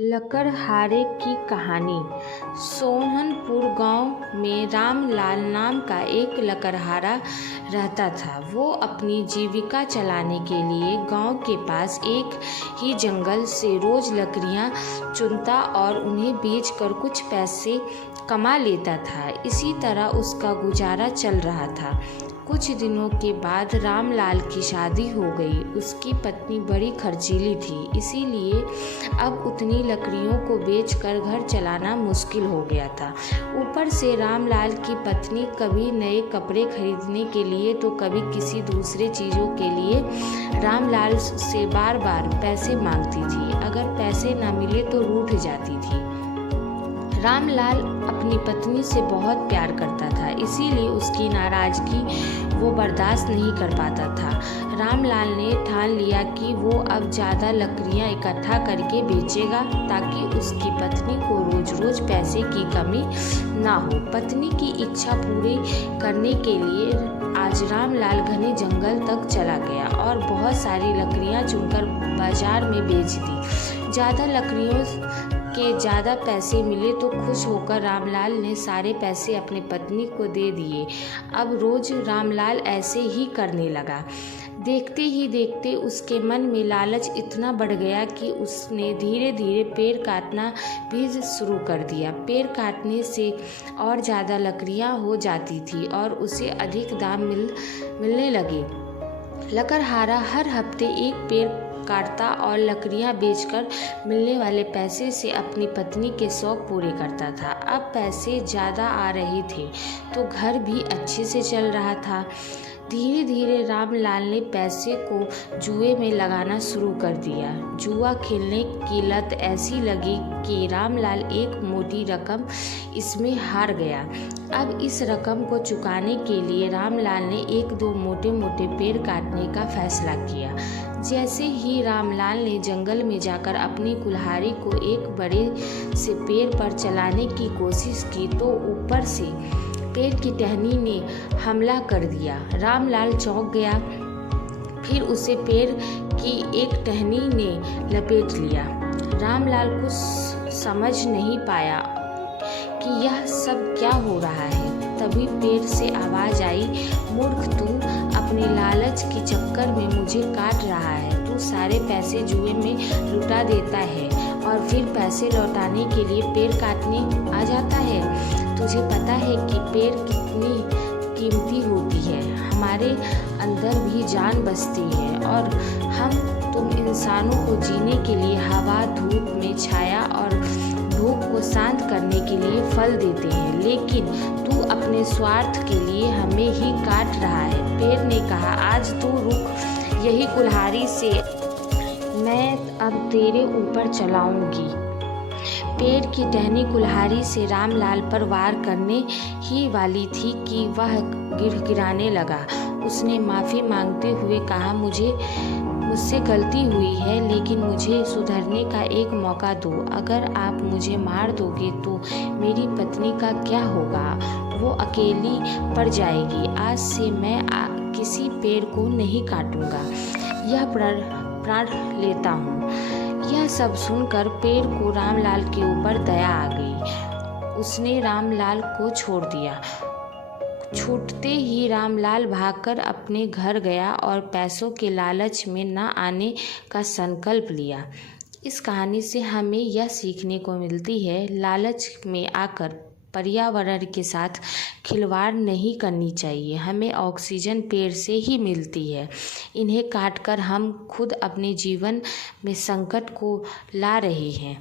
लकड़हारे की कहानी। सोहनपुर गांव में रामलाल नाम का एक लकड़हारा रहता था। वो अपनी जीविका चलाने के लिए गांव के पास एक ही जंगल से रोज लकड़ियां चुनता और उन्हें बेचकर कुछ पैसे कमा लेता था। इसी तरह उसका गुजारा चल रहा था। कुछ दिनों के बाद रामलाल की शादी हो गई। उसकी पत्नी बड़ी खर्चीली थी, इसीलिए अब उतनी लकड़ियों को बेचकर घर चलाना मुश्किल हो गया था। ऊपर से रामलाल की पत्नी कभी नए कपड़े खरीदने के लिए तो कभी किसी दूसरे चीज़ों के लिए रामलाल से बार बार पैसे मांगती थी। अगर पैसे न मिले तो रूठ जाती थी। रामलाल अपनी पत्नी से बहुत प्यार करता था, इसीलिए उसकी नाराज़गी वो बर्दाश्त नहीं कर पाता था। रामलाल ने ठान लिया कि वो अब ज़्यादा लकड़ियाँ इकट्ठा करके बेचेगा ताकि उसकी पत्नी को रोज़ रोज़ पैसे की कमी ना हो। पत्नी की इच्छा पूरी करने के लिए आज रामलाल घने जंगल तक चला गया और बहुत सारी लकड़ियाँ चुनकर बाजार में बेच दी। ज़्यादा लकड़ियों के ज़्यादा पैसे मिले तो खुश होकर रामलाल ने सारे पैसे अपनी पत्नी को दे दिए। अब रोज़ रामलाल ऐसे ही करने लगा। देखते ही देखते उसके मन में लालच इतना बढ़ गया कि उसने धीरे धीरे पेड़ काटना भी शुरू कर दिया। पेड़ काटने से और ज़्यादा लकड़ियाँ हो जाती थी और उसे अधिक दाम मिलने लगे। लकड़हारा हर हफ्ते एक पेड़ काटता और लकड़ियाँ बेचकर मिलने वाले पैसे से अपनी पत्नी के शौक पूरे करता था। अब पैसे ज़्यादा आ रहे थे तो घर भी अच्छे से चल रहा था। धीरे धीरे रामलाल ने पैसे को जुए में लगाना शुरू कर दिया। जुआ खेलने की लत ऐसी लगी कि रामलाल एक मोटी रकम इसमें हार गया। अब इस रकम को चुकाने के लिए रामलाल ने एक दो मोटे मोटे पेड़ काटने का फैसला किया। जैसे ही रामलाल ने जंगल में जाकर अपनी कुल्हाड़ी को एक बड़े से पेड़ पर चलाने की कोशिश की तो ऊपर से पेड़ की टहनी ने हमला कर दिया। रामलाल चौंक गया, फिर उसे पेड़ की एक टहनी ने लपेट लिया। रामलाल कुछ समझ नहीं पाया कि यह सब क्या हो रहा है। तभी पेड़ से आवाज़ आई, मूर्ख, तू अपने लालच के चक्कर में मुझे काट रहा है। तू सारे पैसे जुए में लुटा देता है और फिर पैसे लौटाने के लिए पेड़ काटने आ जाता है। तुझे पता है कि पेड़ कितनी कीमती होती है। हमारे अंदर भी जान बसती है और तुम इंसानों को जीने के लिए हवा, धूप में छाया और भूख को शांत करने के लिए फल देते हैं, लेकिन तू अपने स्वार्थ के लिए हमें ही काट रहा है। पेड़ ने कहा, आज तू रुक, यही कुल्हाड़ी से मैं अब तेरे ऊपर चलाऊंगी। पेड़ की टहनी कुल्हाड़ी से रामलाल पर वार करने ही वाली थी कि वह गिड़गिड़ाने लगा। उसने माफ़ी मांगते हुए कहा, मुझसे गलती हुई है, लेकिन मुझे सुधरने का एक मौका दो। अगर आप मुझे मार दोगे तो मेरी पत्नी का क्या होगा? वो अकेली पड़ जाएगी। आज से मैं किसी पेड़ को नहीं काटूंगा। यह प्रण लेता हूँ। यह सब सुनकर पेड़ को रामलाल के ऊपर दया आ गई। उसने रामलाल को छोड़ दिया। छूटते ही रामलाल भागकर अपने घर गया और पैसों के लालच में न आने का संकल्प लिया। इस कहानी से हमें यह सीखने को मिलती है, लालच में आकर पर्यावरण के साथ खिलवाड़ नहीं करनी चाहिए। हमें ऑक्सीजन पेड़ से ही मिलती है। इन्हें काटकर हम खुद अपने जीवन में संकट को ला रहे हैं।